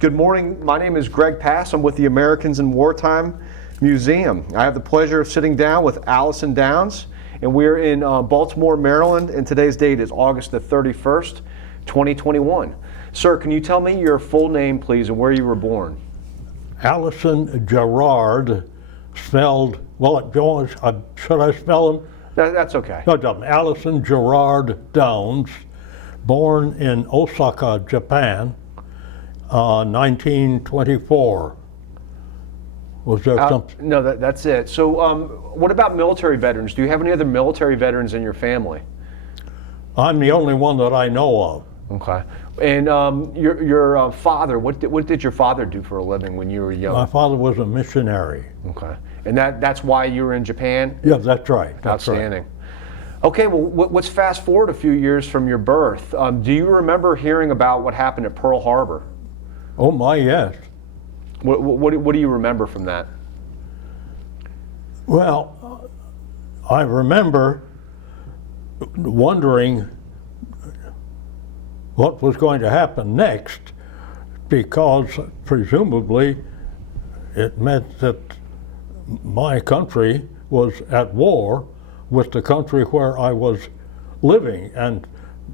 Good morning. My name is Greg Pass. I'm with the Americans in Wartime Museum. I have the pleasure of sitting down with Allison Downs, and we're in Baltimore, Maryland, and today's date is August the 31st, 2021. Sir, can you tell me your full name, please, and where you were born? Allison Gerard, spelled, well, should I spell him? That's okay. No problem. Allison Gerard Downs, born in Osaka, Japan, 1924. Was there something? No, that's it. So what about military veterans? Do you have any other military veterans in your family? I'm the only one that I know of. Okay. And your father, what did your father do for a living when you were young? My father was a missionary. Okay. And that's why you were in Japan? Yeah, that's right. That's Outstanding. Right. Okay, well, let's fast forward a few years from your birth. Do you remember hearing about what happened at Pearl Harbor? Oh my, yes. What do you remember from that? Well, I remember wondering what was going to happen next, because presumably it meant that my country was at war with the country where I was living, and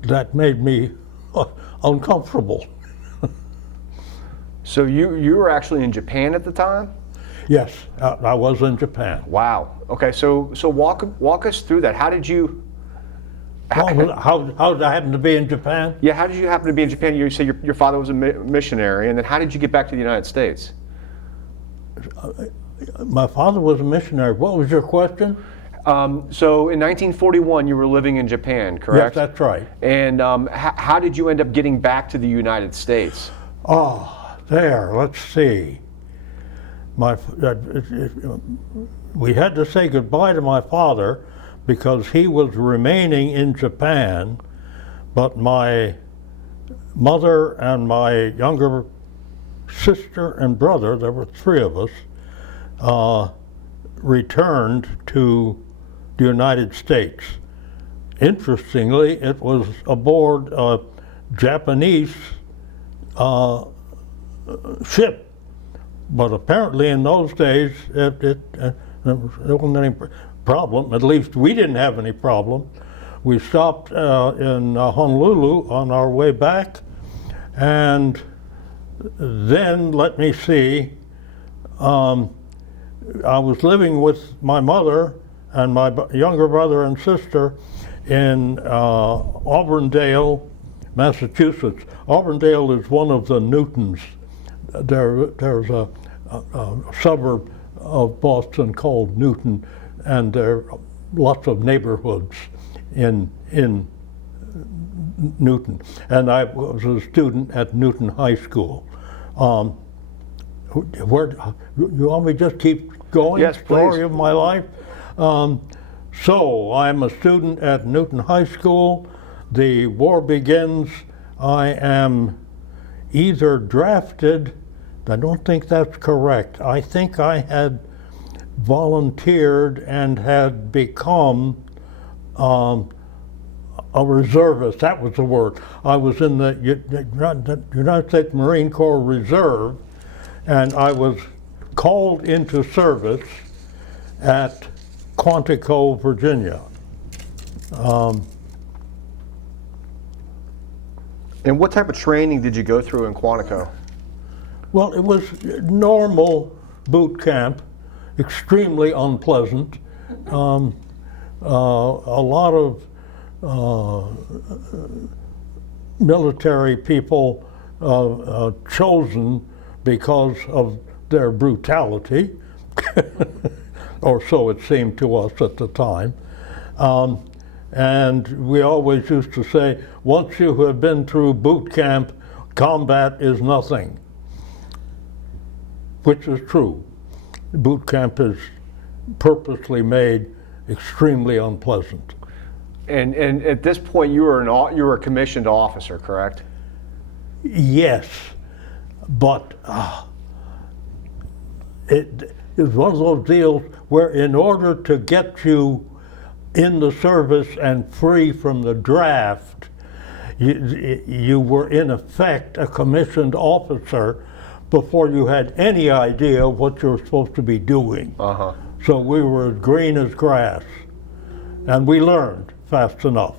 that made me uncomfortable. So you were actually in Japan at the time? Yes, I was in Japan. Wow. Okay, so walk us through that. How did you? How did I happen to be in Japan? Yeah, how did you happen to be in Japan? You say your father was a missionary, and then how did you get back to the United States? My father was a missionary. What was your question? So in 1941, you were living in Japan, correct? Yes, that's right. And how did you end up getting back to the United States? Oh, there, let's see. We had to say goodbye to my father because he was remaining in Japan, but my mother and my younger sister and brother, there were three of us, returned to the United States. Interestingly, it was aboard a Japanese ship, but apparently in those days there wasn't any problem. At least we didn't have any problem. We stopped in Honolulu on our way back, and then, let me see, I was living with my mother and my younger brother and sister in Auburndale, Massachusetts. Auburndale is one of the Newtons. There's a suburb of Boston called Newton, and there are lots of neighborhoods in Newton. And I was a student at Newton High School. Where you want me to just keep going? Yes, please. Story of my life. So I'm a student at Newton High School. The war begins. I am either drafted, I don't think that's correct. I think I had volunteered and had become a reservist. That was the word. I was in the United States Marine Corps Reserve, and I was called into service at Quantico, Virginia. And what type of training did you go through in Quantico? Well, it was normal boot camp, extremely unpleasant. A lot of military people chosen because of their brutality, or so it seemed to us at the time. And we always used to say, once you have been through boot camp, combat is nothing, which is true. Boot camp is purposely made extremely unpleasant. And at this point, you were a commissioned officer, correct? Yes, but it is one of those deals where in order to get you in the service and free from the draft, you were in effect a commissioned officer before you had any idea what you were supposed to be doing. Uh-huh. So we were as green as grass, and we learned fast enough.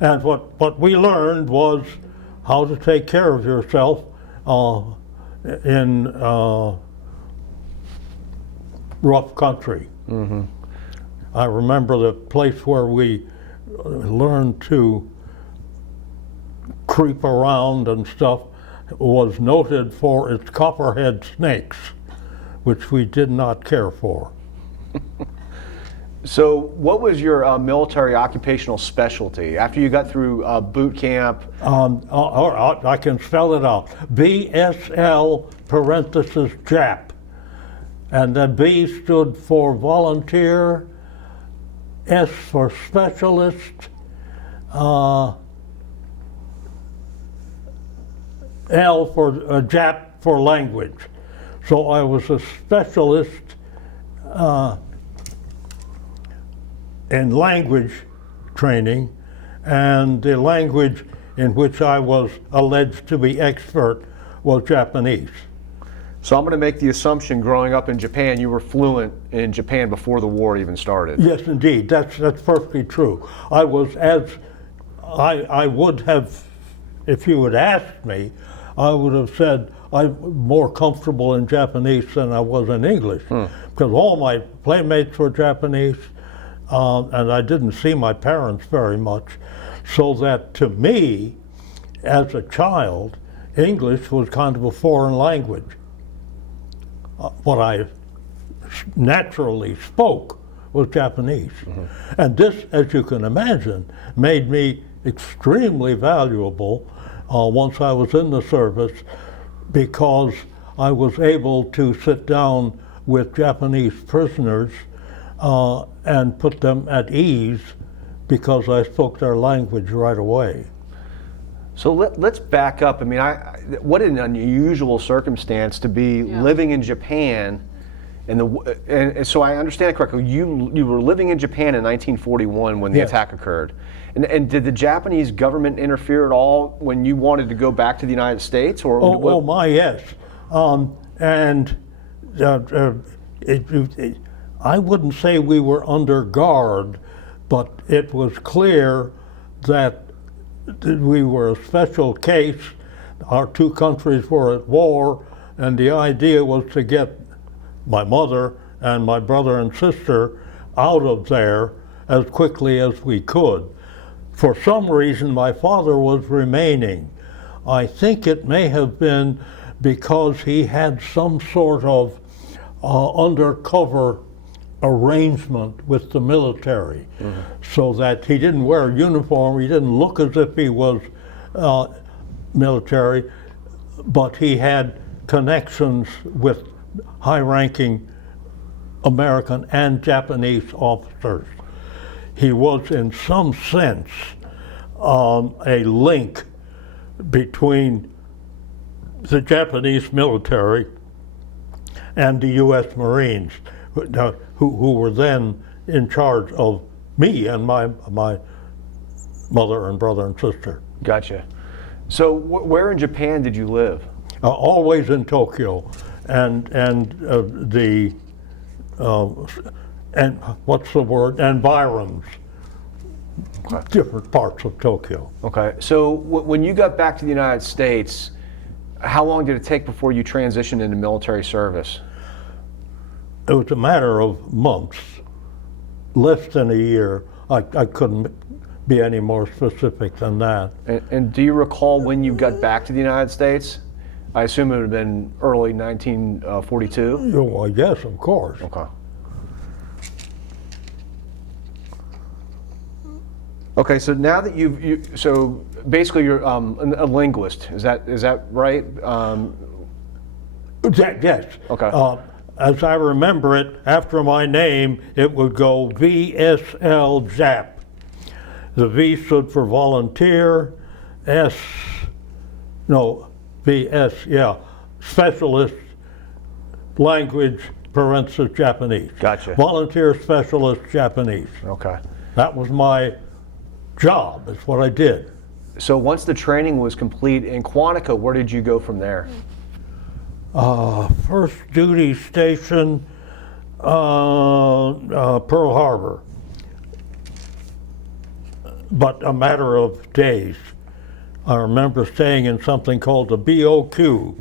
And what we learned was how to take care of yourself in rough country. Mm-hmm. I remember the place where we learned to creep around and stuff was noted for its copperhead snakes, which we did not care for. So what was your military occupational specialty after you got through boot camp? I can spell it out. BSL parenthesis JAP. And the B stood for volunteer, S for specialist, L for Jap for language. So I was a specialist in language training, and the language in which I was alleged to be expert was Japanese. So I'm going to make the assumption, growing up in Japan, you were fluent in Japan before the war even started. Yes, indeed. That's perfectly true. I was, as I would have, if you had asked me, I would have said I'm more comfortable in Japanese than I was in English, because all my playmates were Japanese, and I didn't see my parents very much, so that to me, as a child, English was kind of a foreign language. What I naturally spoke was Japanese. And this, as you can imagine, made me extremely valuable once I was in the service, because I was able to sit down with Japanese prisoners and put them at ease because I spoke their language right away. So let's back up. I mean, what an unusual circumstance to be living in Japan, and so I understand it correctly. You were living in Japan in 1941 when the attack occurred, and did the Japanese government interfere at all when you wanted to go back to the United States? Or oh my, yes, I wouldn't say we were under guard, but it was clear that we were a special case. Our two countries were at war, and the idea was to get my mother and my brother and sister out of there as quickly as we could. For some reason, my father was remaining. I think it may have been because he had some sort of undercover arrangement with the military, so that he didn't wear a uniform, he didn't look as if he was military, but he had connections with high-ranking American and Japanese officers. He was, in some sense, a link between the Japanese military and the U.S. Marines, who were then in charge of me and my mother and brother and sister. Gotcha. So where in Japan did you live? Always in Tokyo, and what's the word? Environs. Okay. Different parts of Tokyo. Okay. So when you got back to the United States, how long did it take before you transitioned into military service? It was a matter of months, less than a year. I couldn't be any more specific than that. And do you recall when you got back to the United States? I assume it would have been early 1942? Oh, yes, of course. Okay. Okay, so now that so basically you're a linguist, is that right? Yes. Okay. As I remember it, after my name, it would go VSL JAP. The V stood for volunteer, specialist, language, parenthesis, Japanese. Gotcha. Volunteer specialist Japanese. Okay. That was my job, that's what I did. So once the training was complete in Quantico, where did you go from there? First duty station, Pearl Harbor, but a matter of days. I remember staying in something called the BOQ,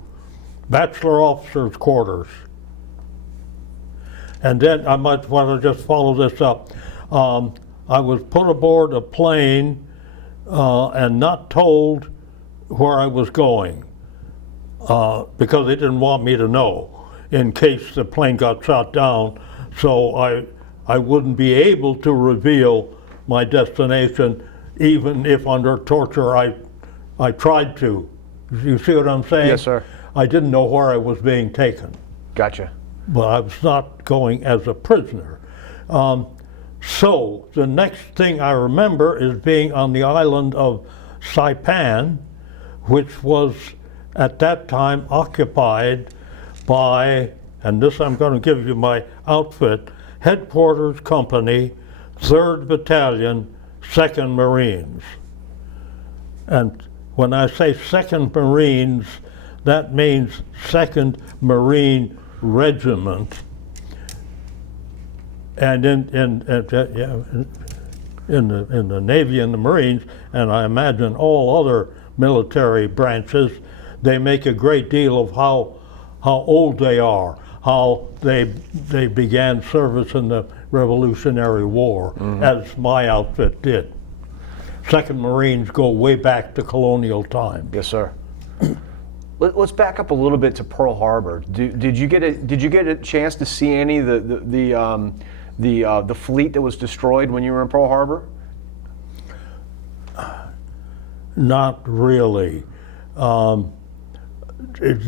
Bachelor Officers' Quarters. And then I might want to just follow this up. I was put aboard a plane and not told where I was going because they didn't want me to know in case the plane got shot down. So I wouldn't be able to reveal my destination, even if under torture I tried to. You see what I'm saying? Yes, sir. I didn't know where I was being taken. Gotcha. But I was not going as a prisoner. So the next thing I remember is being on the island of Saipan, which was at that time occupied by, and this I'm going to give you my outfit, Headquarters Company, 3rd Battalion, 2nd Marines. And when I say 2nd Marines, that means 2nd Marine Regiment. And in the Navy and the Marines, and I imagine all other military branches, they make a great deal of how old they are, how they began service in the Revolutionary War, as my outfit did. 2nd Marines go way back to colonial time. Yes, sir. Let's back up a little bit to Pearl Harbor. Did you get a chance to see any of the fleet that was destroyed when you were in Pearl Harbor? Not really. It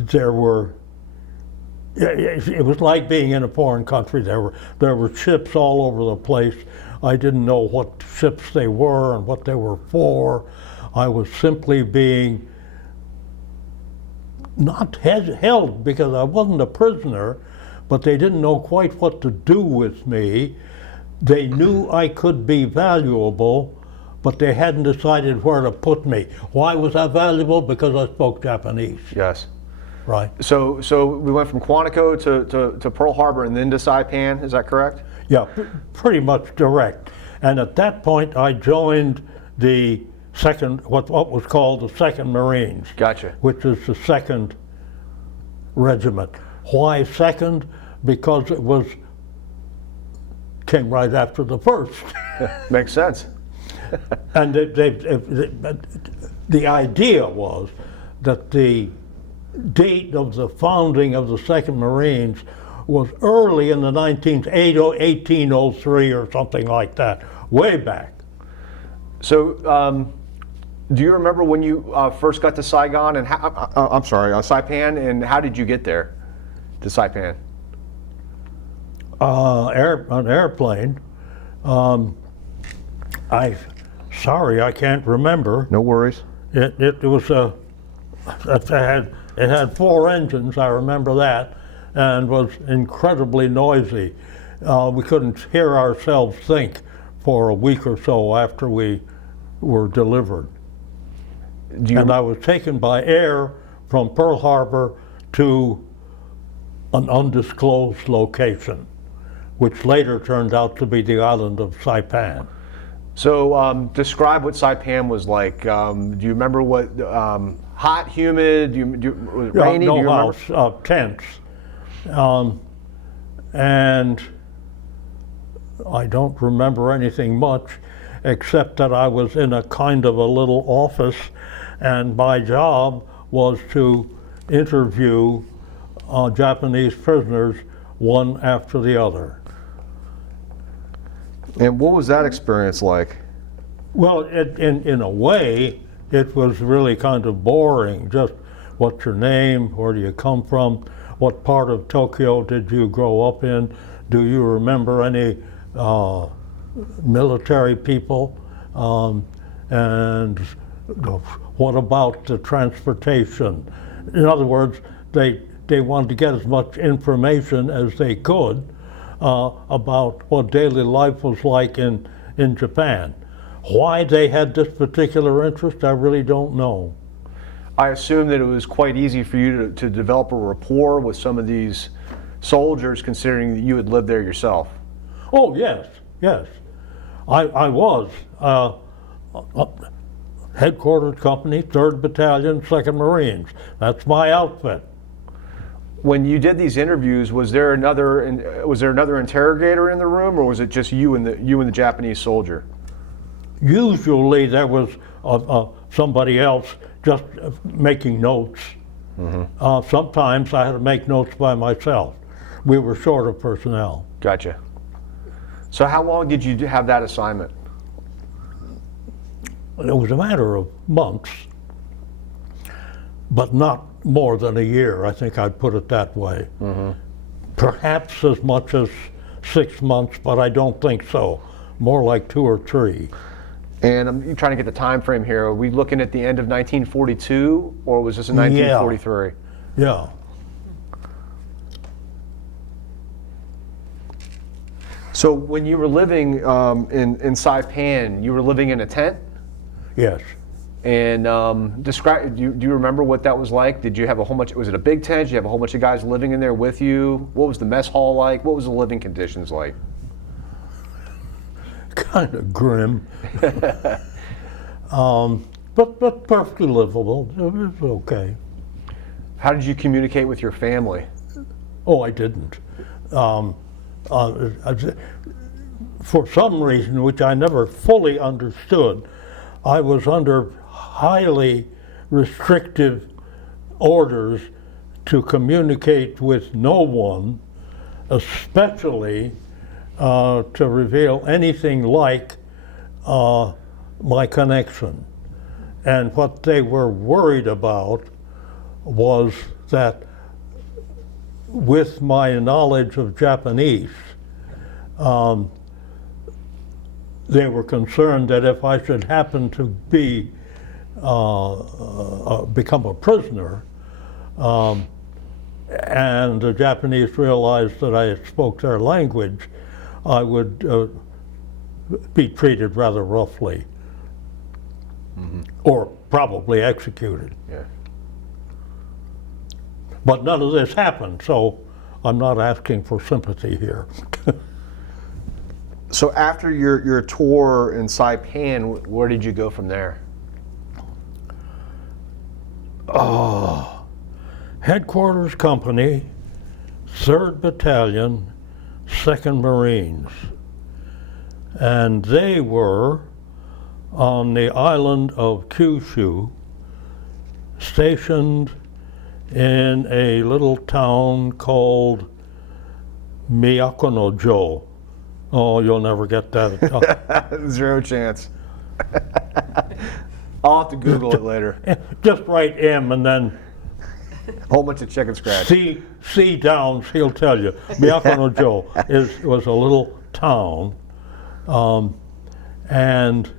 was like being in a foreign country. There were ships all over the place. I didn't know what ships they were and what they were for. I was simply being not held because I wasn't a prisoner, but they didn't know quite what to do with me. They knew I could be valuable, but they hadn't decided where to put me. Why was I valuable? Because I spoke Japanese. Yes. Right. So we went from Quantico to Pearl Harbor and then to Saipan, is that correct? Yeah, pretty much direct. And at that point, I joined the what was called the 2nd Marines. Gotcha. Which is the 2nd Regiment. Why 2nd? Because it came right after the 1st. Makes sense. And the idea was that the date of the founding of the 2nd Marines was early in the 1803 or something like that, way back. So, do you remember when you first got to Saigon and Saipan, and how did you get there to Saipan? An airplane. Sorry, I can't remember. No worries. It was it had 4 engines. I remember that, and was incredibly noisy. We couldn't hear ourselves think for a week or so after we were delivered. And I was taken by air from Pearl Harbor to an undisclosed location, which later turned out to be the island of Saipan. So describe what Saipan was like. Do you remember what, hot, humid, was it rainy? No do you remember? house, tents. And I don't remember anything much except that I was in a kind of a little office, and my job was to interview Japanese prisoners one after the other. And what was that experience like? Well, in a way, it was really kind of boring. Just what's your name? Where do you come from? What part of Tokyo did you grow up in? Do you remember any military people? And what about the transportation? In other words, they wanted to get as much information as they could about what daily life was like in Japan. Why they had this particular interest, I really don't know. I assume that it was quite easy for you to develop a rapport with some of these soldiers, considering that you had lived there yourself. Oh, yes, yes. I was headquarters company, 3rd Battalion, 2nd Marines. That's my outfit. When you did these interviews, was there another interrogator in the room, or was it just you and the Japanese soldier? Usually there was somebody else just making notes. Sometimes I had to make notes by myself. We were short of personnel. Gotcha. So how long did you have that assignment? It was a matter of months, but not more than a year. I think I'd put it that way. Perhaps as much as 6 months, but I don't think so. More like 2 or 3. And I'm trying to get the time frame here. Are we looking at the end of 1942, or was this in 1943? Yeah. So when you were living in Saipan, you were living in a tent? Yes. And describe. Do you remember what that was like? Did you have a whole bunch? Was it a big tent? Did you have a whole bunch of guys living in there with you? What was the mess hall like? What was the living conditions like? Kind of grim, but perfectly livable. It was okay. How did you communicate with your family? Oh, I didn't. For some reason, which I never fully understood, I was under highly restrictive orders to communicate with no one, especially to reveal anything like my connection. And what they were worried about was that with my knowledge of Japanese, they were concerned that if I should happen to be become a prisoner, and the Japanese realized that I spoke their language, I would be treated rather roughly, or probably executed. Yeah. But none of this happened, so I'm not asking for sympathy here. So after your tour in Saipan, where did you go from there? Headquarters Company, 3rd Battalion, 2nd Marines. And they were on the island of Kyushu, stationed in a little town called Myakuno-jo. Oh, you'll never get that. Zero chance. I'll have to Google it later. Just write M and then A whole bunch of chicken scratch. C Downs, he'll tell you. Myakuno-jo was a little town, and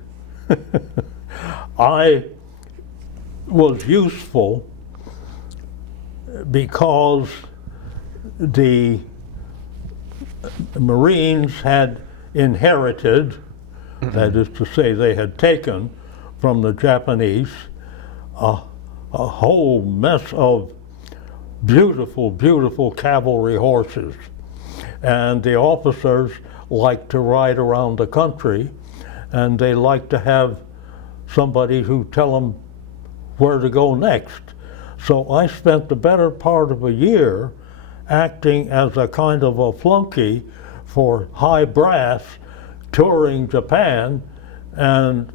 I was useful because the Marines had inherited, that is to say, they had taken from the Japanese a whole mess of beautiful, beautiful cavalry horses. And the officers liked to ride around the country, and they liked to have somebody who tell them where to go next. So I spent the better part of a year acting as a kind of a flunky for high brass touring Japan, and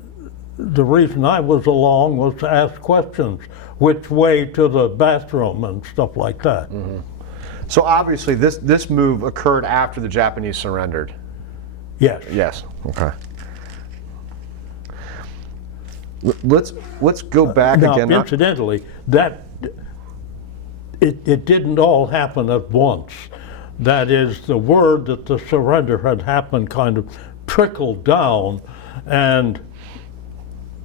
the reason I was along was to ask questions, which way to the bathroom and stuff like that. Mm-hmm. So obviously this move occurred after the Japanese surrendered. Yes. Yes. Okay. Let's go back now, again. Incidentally, that it didn't all happen at once. That is, the word that the surrender had happened kind of trickled down, and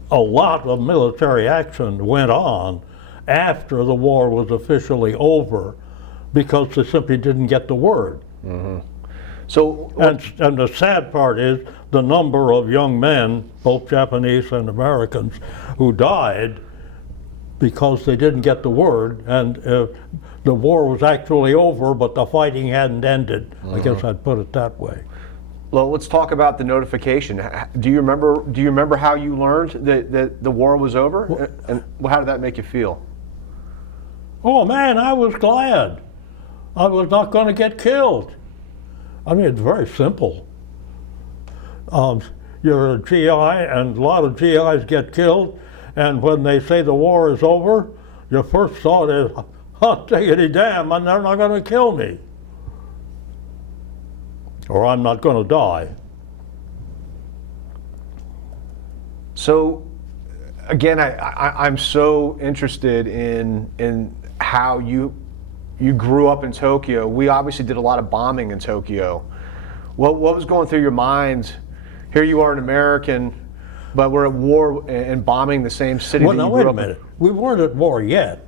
a lot of military action went on after the war was officially over, because they simply didn't get the word. Mm-hmm. So, and the sad part is the number of young men, both Japanese and Americans, who died because they didn't get the word, and the war was actually over, but the fighting hadn't ended. I guess I'd put it that way. Well, let's talk about the notification. Do you remember how you learned that the war was over? And how did that make you feel? Oh man, I was glad. I was not going to get killed. I mean, it's very simple. You're a GI, and a lot of GIs get killed, and when they say the war is over, your first thought is, oh, diggity damn, and they're not going to kill me. Or I'm not going to die. So, again, I'm so interested in how you grew up in Tokyo. We obviously did a lot of bombing in Tokyo. What was going through your mind? Here you are, an American, but we're at war and bombing the same city. Well, that now you wait grew a up in. minute. We weren't at war yet.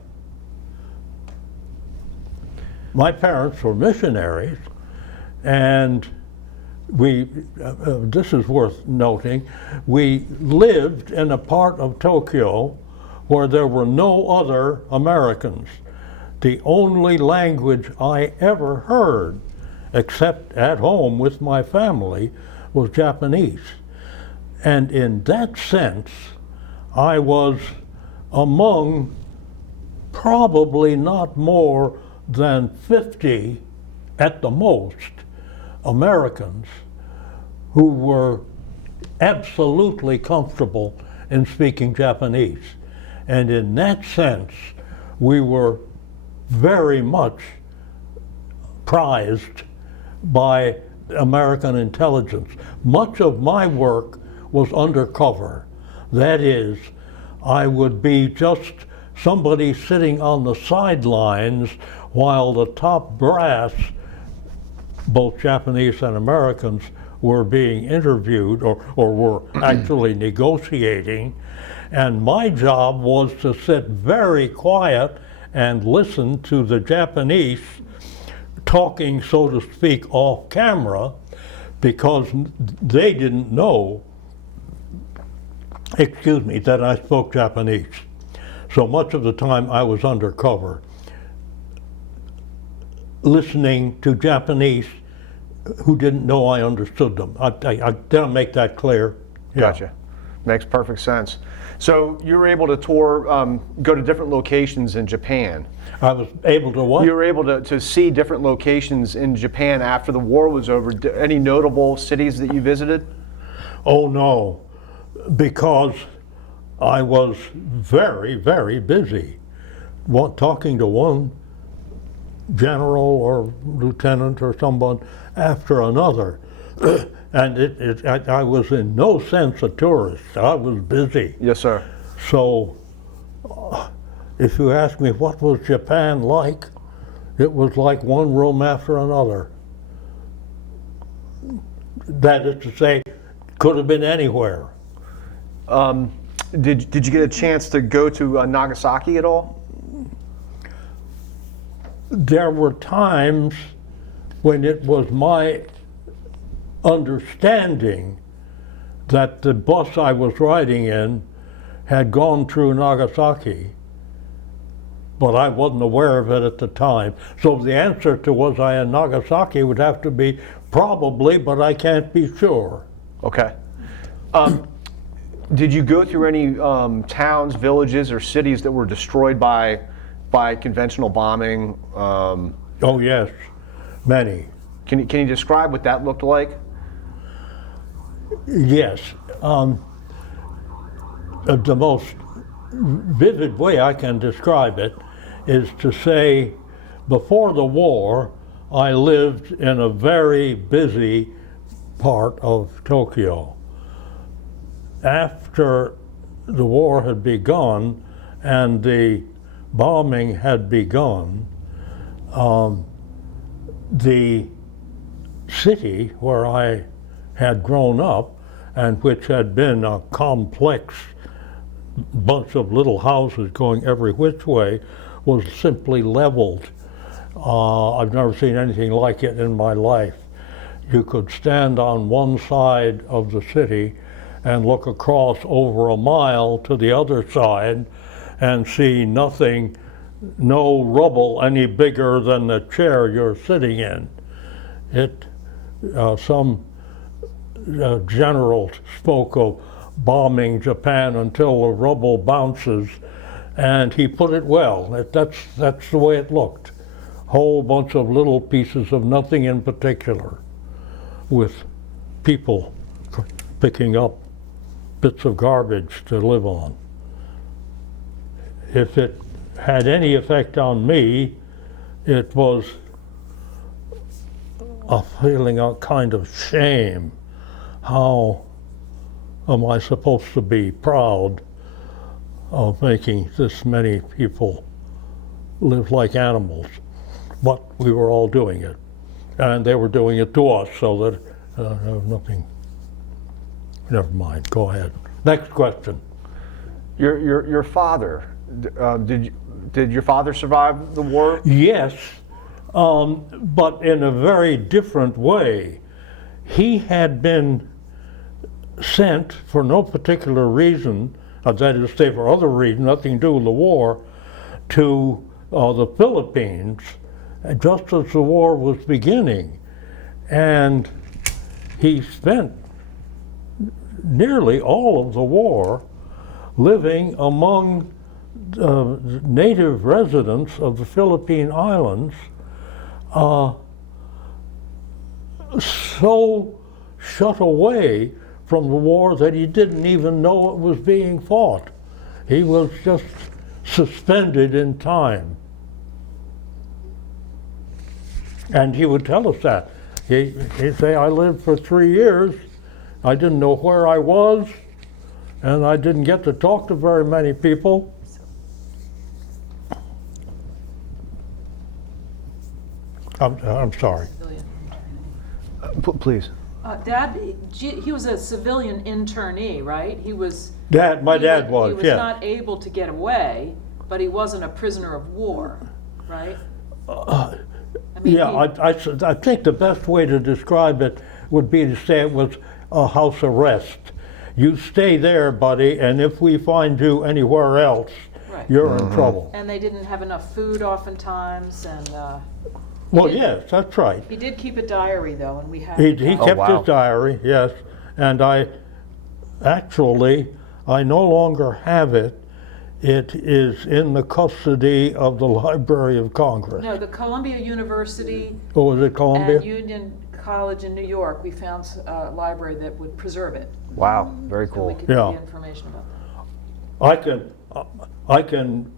My parents were missionaries, and this is worth noting, we lived in a part of Tokyo where there were no other Americans. The only language I ever heard, except at home with my family, was Japanese. And in that sense, I was among probably not more than 50 at the most Americans who were absolutely comfortable in speaking Japanese. And in that sense, we were very much prized by American intelligence. Much of my work was undercover. That is, I would be just somebody sitting on the sidelines while the top brass, both Japanese and Americans, were being interviewed or were actually negotiating. And my job was to sit very quiet and listen to the Japanese talking, so to speak, off camera, because they didn't know, that I spoke Japanese. So much of the time I was undercover, listening to Japanese who didn't know I understood them. I didn't make that clear. Yeah. Gotcha. Makes perfect sense. So you were able to tour, go to different locations in Japan. I was able to what? You were able to see different locations in Japan after the war was over. Any notable cities that you visited? Oh no, because I was very, very busy talking to one general or lieutenant or someone after another. And I was in no sense a tourist. I was busy. Yes, sir. So if you ask me what was Japan like, it was like one room after another. That is to say, could have been anywhere. Did you get a chance to go to Nagasaki at all? There were times when it was my understanding that the bus I was riding in had gone through Nagasaki, but I wasn't aware of it at the time. So the answer to was I in Nagasaki would have to be probably, but I can't be sure. Okay. Did you go through any towns, villages, or cities that were destroyed by conventional bombing? Oh yes, many. Can you describe what that looked like? Yes. The most vivid way I can describe it is to say, before the war, I lived in a very busy part of Tokyo. After the war had begun and the bombing had begun, the city where I had grown up, and which had been a complex bunch of little houses going every which way, was simply leveled. I've never seen anything like it in my life. You could stand on one side of the city and look across over a mile to the other side, and see nothing, no rubble any bigger than the chair you're sitting in. Some general spoke of bombing Japan until the rubble bounces, and he put it well. That's the way it looked. Whole bunch of little pieces of nothing in particular, with people picking up bits of garbage to live on. If it had any effect on me, it was a feeling of kind of shame. How am I supposed to be proud of making this many people live like animals? But we were all doing it, and they were doing it to us, so that nothing. Never mind. Go ahead. Next question. Your father, did your father survive the war? Yes, but in a very different way. He had been sent for no particular reason, that is to say for other reasons, nothing to do with the war, to the Philippines just as the war was beginning. And he spent nearly all of the war living among native residents of the Philippine Islands, so shut away from the war that he didn't even know it was being fought. He was just suspended in time. And he would tell us that. He'd say, I lived for 3 years, I didn't know where I was, and I didn't get to talk to very many people. I'm sorry. Please. Dad, he was a civilian internee, right? My dad was, He was yes. not able to get away, but he wasn't a prisoner of war, right? I think the best way to describe it would be to say it was a house arrest. You stay there, buddy, and if we find you anywhere else, Right. you're in trouble. And they didn't have enough food oftentimes, and Well, yes, that's right. he did keep a diary, though, and we had. He to kept wow. his diary, yes, and I no longer have it. It is in the custody of the Library of Congress. No, the Columbia University Oh, was it Columbia? and Union College in New York, we found a library that would preserve it. Wow, very So we cool. could give Yeah. you information about that. I can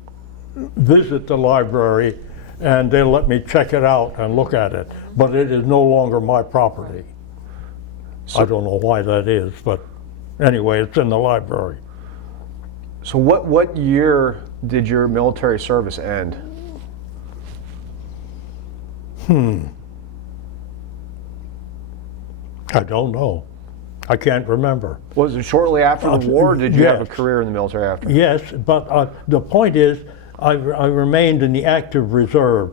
visit the library and they'll let me check it out and look at it, but it is no longer my property. I don't know why that is, but anyway, it's in the library. So what year did your military service end? I don't know. I can't remember. Was it shortly after the war, or did you have a yes. career in the military after? Yes, but the point is, I remained in the active reserve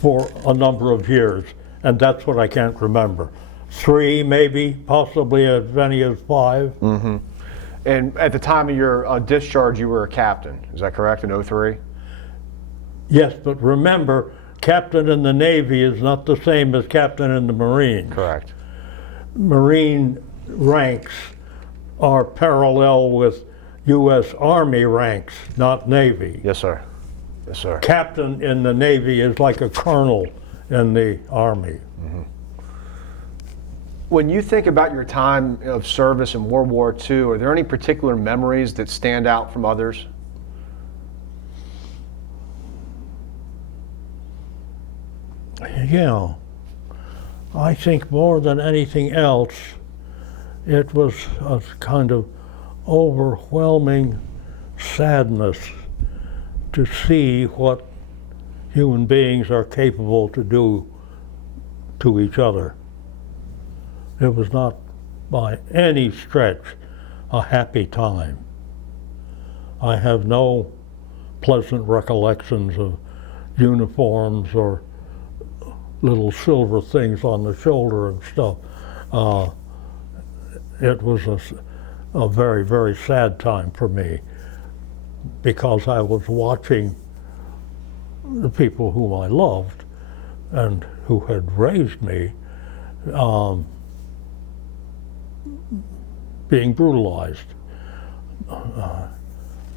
for a number of years, and that's what I can't remember. 3, maybe, possibly as many as 5. And at the time of your discharge, you were a captain. Is that correct, in 03? Yes, but remember, captain in the Navy is not the same as captain in the Marines. Correct. Marine ranks are parallel with U.S. Army ranks, not Navy. Yes, sir. Yes, sir. Captain in the Navy is like a colonel in the Army. When you think about your time of service in World War II, are there any particular memories that stand out from others? Yeah, I think more than anything else, it was a kind of overwhelming sadness to see what human beings are capable to do to each other. It was not by any stretch a happy time. I have no pleasant recollections of uniforms or little silver things on the shoulder and stuff. It was a very, very sad time for me. because I was watching the people whom I loved and who had raised me being brutalized.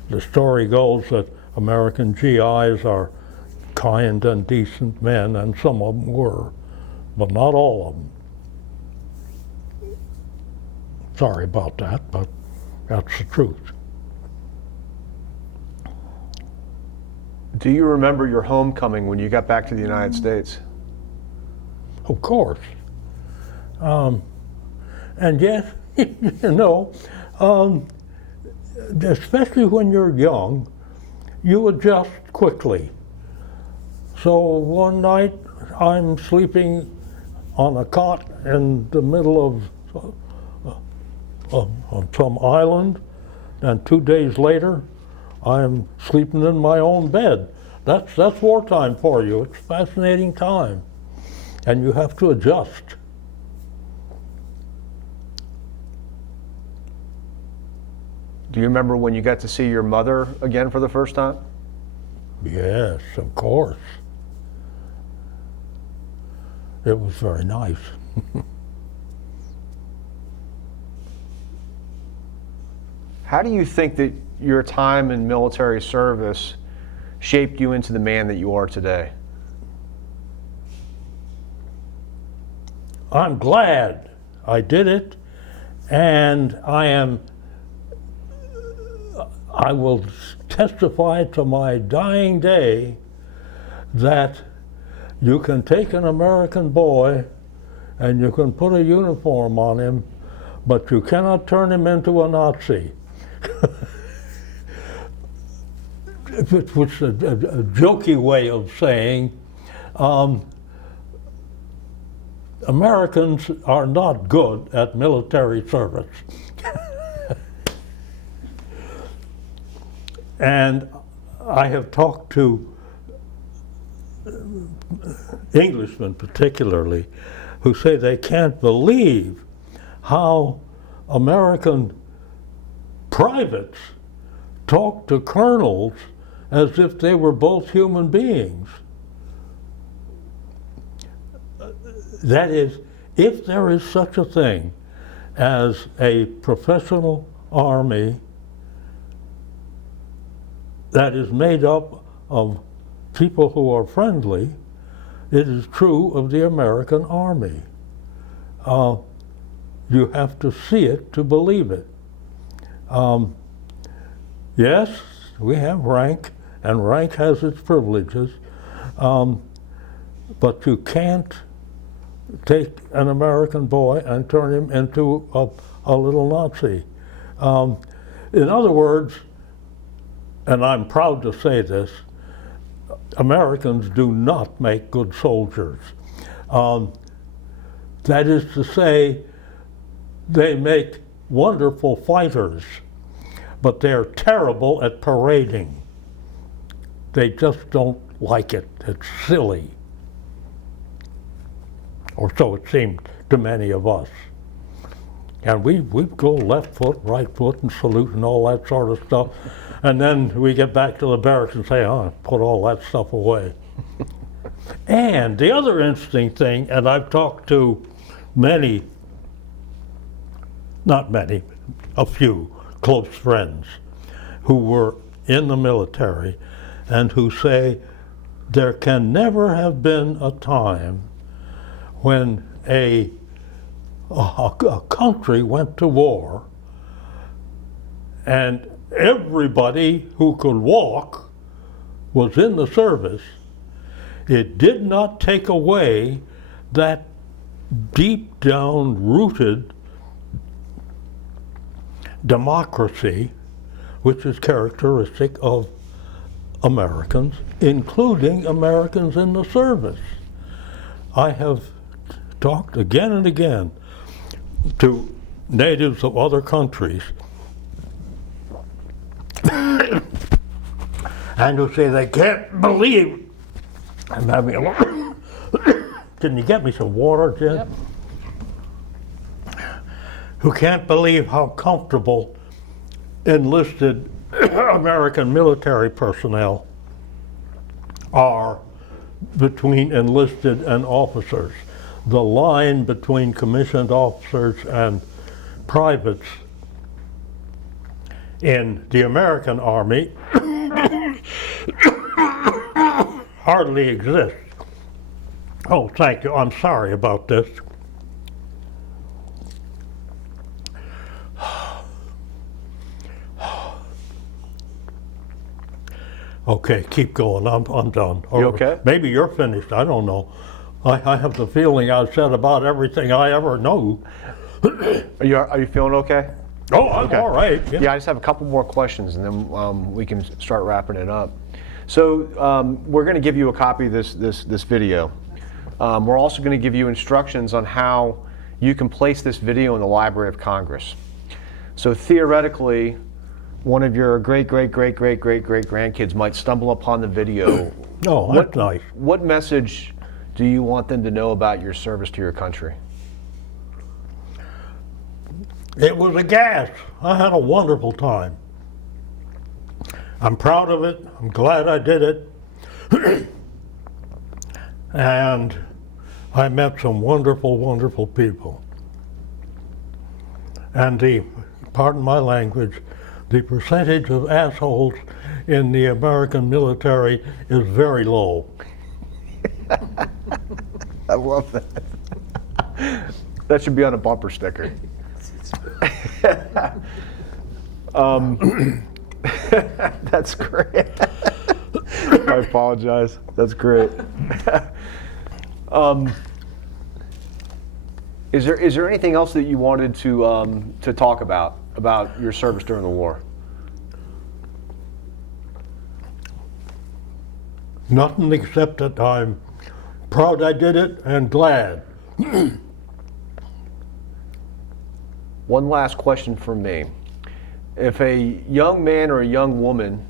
The story goes that American GIs are kind and decent men, and some of them were, but not all of them. Sorry about that, but that's the truth. Do you remember your homecoming when you got back to the United States? Of course. And yet, especially when you're young, you adjust quickly. So one night I'm sleeping on a cot in the middle of some island, and 2 days later I'm sleeping in my own bed. That's wartime for you. It's a fascinating time, and you have to adjust. Do you remember when you got to see your mother again for the first time? Yes, of course. It was very nice. How do you think that your time in military service shaped you into the man that you are today? I'm glad I did it, and I will testify to my dying day that you can take an American boy and you can put a uniform on him, but you cannot turn him into a Nazi. Which is a jokey way of saying Americans are not good at military service. And I have talked to Englishmen particularly who say they can't believe how American privates talk to colonels as if they were both human beings. That is, if there is such a thing as a professional army that is made up of people who are friendly, it is true of the American Army. You have to see it to believe it. Yes, we have rank, and rank has its privileges, but you can't take an American boy and turn him into a little Nazi. In other words, and I'm proud to say this, Americans do not make good soldiers. That is to say, they make wonderful fighters, but they're terrible at parading. They just don't like it. It's silly. Or so it seemed to many of us. And we go left foot, right foot, and salute and all that sort of stuff. And then we get back to the barracks and say, oh, put all that stuff away. And the other interesting thing, and I've talked to many, not many, a few close friends who were in the military and who say there can never have been a time when a country went to war and everybody who could walk was in the service. It did not take away that deep down rooted democracy which is characteristic of Americans, including Americans in the service. I have talked again and again to natives of other countries and who say they can't believe, I'm having a lot. Can you get me some water, Jen? Yep. Who can't believe how comfortable enlisted American military personnel are between enlisted and officers. The line between commissioned officers and privates in the American Army hardly exists. Oh, thank you. I'm sorry about this. Okay, keep going. I'm done. You okay? Maybe you're finished. I don't know. I have the feeling I've said about everything I ever knew. Are you feeling okay? Oh, I'm Okay. all right. Yeah, I just have a couple more questions, and then we can start wrapping it up. So we're going to give you a copy of this video. We're also going to give you instructions on how you can place this video in the Library of Congress. So theoretically, one of your great-great-great-great-great-great-grandkids might stumble upon the video. Oh, that's nice. What message do you want them to know about your service to your country? It was a gas. I had a wonderful time. I'm proud of it. I'm glad I did it. And I met some wonderful, wonderful people. And pardon my language, the percentage of assholes in the American military is very low. I love that. That should be on a bumper sticker. That's great. I apologize. That's great. Is there anything else that you wanted to talk about your service during the war? Nothing except that I'm proud I did it and glad. One last question from me. If a young man or a young woman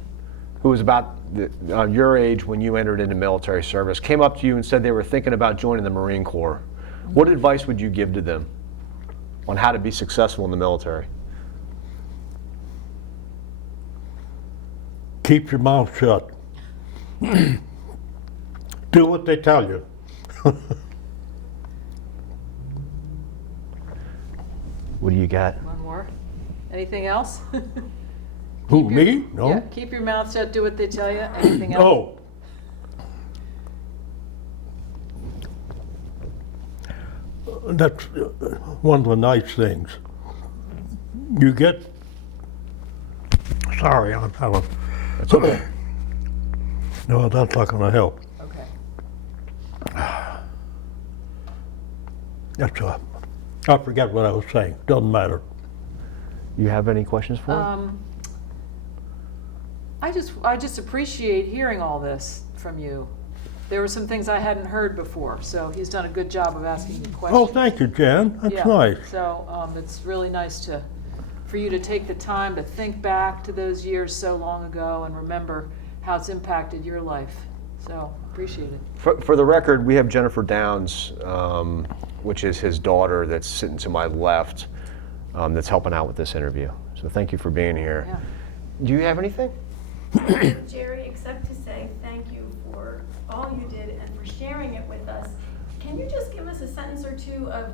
who was about your age when you entered into military service came up to you and said they were thinking about joining the Marine Corps, what advice would you give to them on how to be successful in the military? Keep your mouth shut. Do what they tell you. What do you got? One more. Anything else? Who, Keep your- me? No? Yeah, keep your mouth shut, do what they tell you. Anything else? Oh. That's one of the nice things. You get, sorry, I'm having, That's okay. no, that's not going to help. Okay. That's I forget what I was saying. Doesn't matter. You have any questions for me? I just appreciate hearing all this from you. There were some things I hadn't heard before, so he's done a good job of asking me questions. Oh, thank you, Jan. That's Yeah, nice. So it's really nice for you to take the time to think back to those years so long ago and remember how it's impacted your life. So appreciate it. For the record, we have Jennifer Downs, which is his daughter, that's sitting to my left, that's helping out with this interview. So thank you for being here. Yeah. Do you have anything? Jerry, except to say thank you for all you did and for sharing it with us. Can you just give us a sentence or two of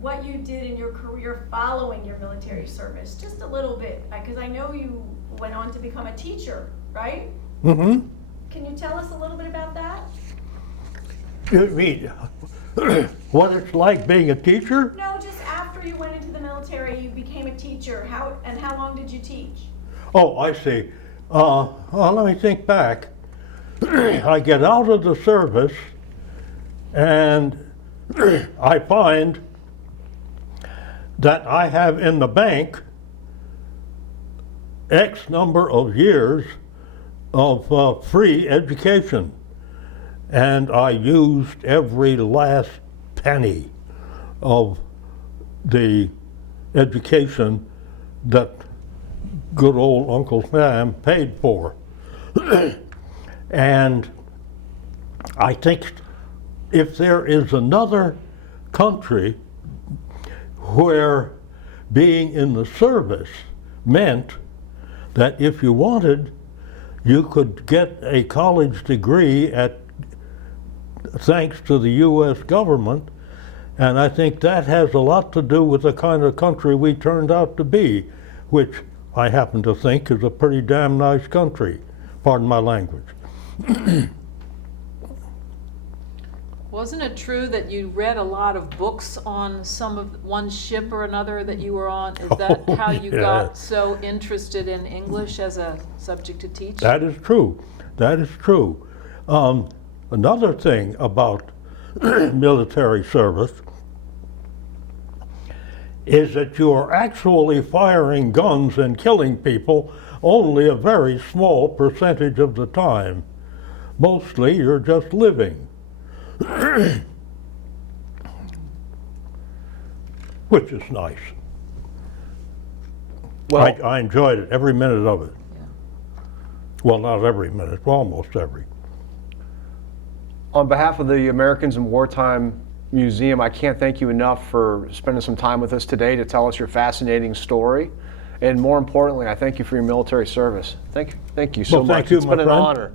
what you did in your career following your military service? Just a little bit, because I know you went on to become a teacher, right? Mm-hmm. Can you tell us a little bit about that? You mean what it's like being a teacher? No, just after you went into the military, you became a teacher. How long did you teach? Oh, I see. Well, let me think back. I get out of the service and I find that I have in the bank X number of years of free education. And I used every last penny of the education that good old Uncle Sam paid for. And I think if there is another country where being in the service meant that if you wanted, you could get a college degree thanks to the U.S. government, and I think that has a lot to do with the kind of country we turned out to be, which I happen to think is a pretty damn nice country. Pardon my language. Wasn't it true that you read a lot of books on one ship or another that you were on? Is that how you got so interested in English as a subject to teach? That is true. That is true. Another thing about military service is that you are actually firing guns and killing people only a very small percentage of the time. Mostly you're just living. Which is nice. Well, I enjoyed it, every minute of it. Yeah. Well, not every minute, almost every. on behalf of the Americans in Wartime Museum, I can't thank you enough for spending some time with us today to tell us your fascinating story. And more importantly, I thank you for your military service. Thank you so Well, much. thank you, It's my been an friend. honor.